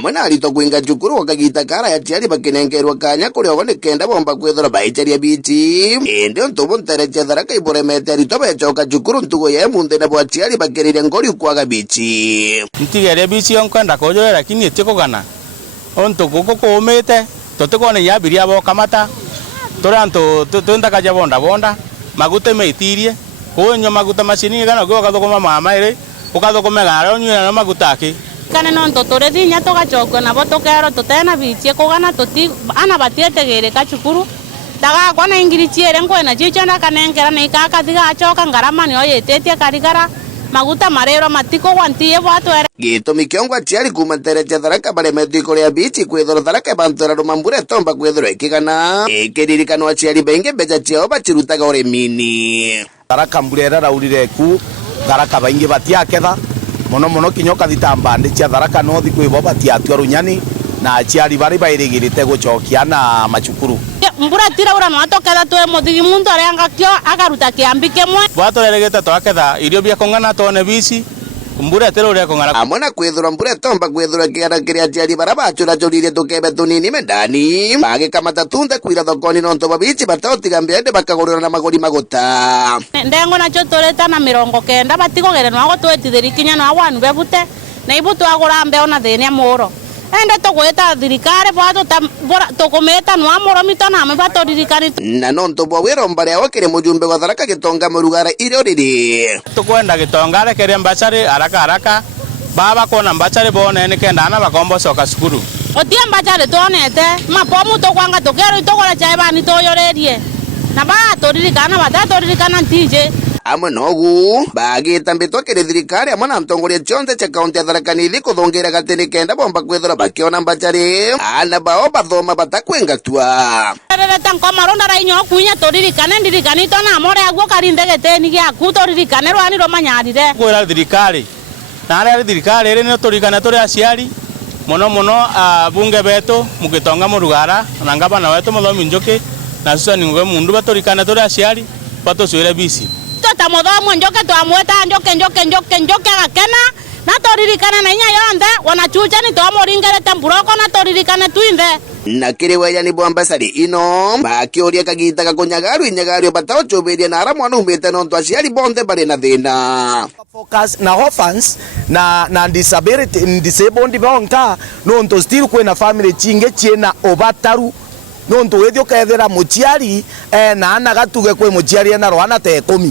amwe na arito kuinga cukuru wakagita kara ya aciari bakinengerwa kanya kuria ogone kenda bomba kwithora baicaria biti indi ntubu nterecia Tharaka iburemete arito becoka cukuru ntugo ye munthina bwa aciari bakiriria ngori kwaga bici ntigeria bici onkwenda kujoera lakini etikugana onto guko kumite tutikone yabiria bokamata turanto tundakaja bonda magute meitirie kunyo maguta macini gana gwo gathukuma mama ire ukathukuma garo nyina na maguta aki kana nonto turethinya tugacokwa nabo tukero tutena bici kugana tuti ana batietegere ka cukuru daga kwana ingirici ere nkwena cicio ndakanengera na ikakathiga acoka ngarama nio yitetie karigara maguta marero matiko wantie bwatwere gitumi kiongo aciari kuma nterecia Tharaka baremete ikuria bici kwithora Tharaka bantura rumambure tomba kwithora ikigana ikiririkano aciari bengi mbeca ciao bacirutaga urimini Tharaka mbura iraurire ku Tharaka baingi batiaketha muno kinyoka thitambande cia Tharaka no thiku ibo batiatua runyani na aciari bari bairigirite gucokia na macukuru mbura tira ura matoketha twe muthigi muntu arenga kio akaruta kiambi kimwe bwatoreregete twaketha irio bia kongana tone bici mbura tira ura kongana amwe na kwithora mbura tomba kwithora kiara kiria aciari bara bacura curirie tukebe tunini mendani bagikamata tunde kwira thokoni nonto babici batautiga mbende bakagurira na maguri maguta ndengo nacio tureta na 90 batigogere no gwetwetithiri kinya no awanu bebute na ibu twagura mbeo na thini muro ende tugweta thirikari bwa tukumeta no amuro mitona ame batoririkani na nonto bwa wira mbare wakire mujumbe wa Tharaka Gitonga Murugara irio riri tukwenda Gitonga kere mbachari haraka baba kona mbachari bone ne kenda ana bakombo soka sukuru otie mbachari tonete mapomu tukwanga tukero itogora chai bani toyorerie na ba toririkana batatoririkana ntije amwe nogu bagita mbitwa kiri thirikari amwe na ntongoria cionthe cia kaunti ya Tharaka Nithi kuthungira gatini kenda bomba kwithora bakiona mbachari ana bao bathoma batakwengatua rereta nkomaronda rainyo kuinya toririkane ndirikanito na amore aguo karinde geteni giaku toririkane rwani romanyarire kwira thirikari na ari thirikari iri ni turikane turi aciari muno bunge betu Mugitonga Murugara na ngabana wetu Muthomi Njuki na Susan Ngwe mundu baturikane turi aciari batucwire bici Muthomi Njuki twamweta njoke agakena na toririkane na inya yonthe wanachucha ni twamuringerete mburoko na toririkane twinthe na kiri weyani bwa mbasari ino bakiuria kagita gakunyagaru inyagaru bataochubiria na ara mwana umite nonto aciari bonthe bari na thina focus na orphans na disabled bonka nonto still kwena family chinge chiena obataru nonto wethio kethera muciari na ana gatuge kwe muciari na rwana te 10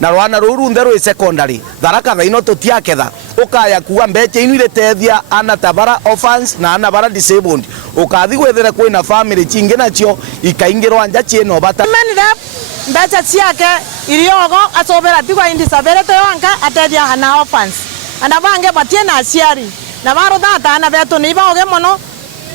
na rwana ruru nderu secondary Tharaka thaino tutiaketha ukaya kuwa mbeche inu ile tethia ana tabara orphans na ana bara disabled ukathi gwethera kwina family chinge nacio ikaingirwa nja chieno bata menire mbecha ciake iriogo acobera tigwa indisability wanka atethia hana orphans ana bange batie na aciari na baro thata na betu ni baoge muno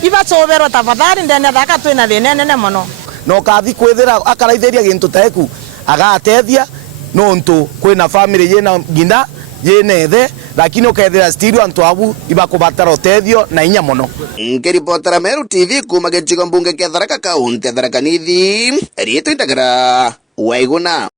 ibacoberwa tafadhali ndene Tharaka twina thina nene muno no kathi kwethera akaraithĩria gintu teku agatethia nonto kwina family yena ngina yena ethe lakini ukethera still antu abu ibakubatara utethio na inya muno nkiripotera Meru TV kuma gicigo mbunge kia Tharaka kaunti ya Tharaka Nithi rietu indagara waiguna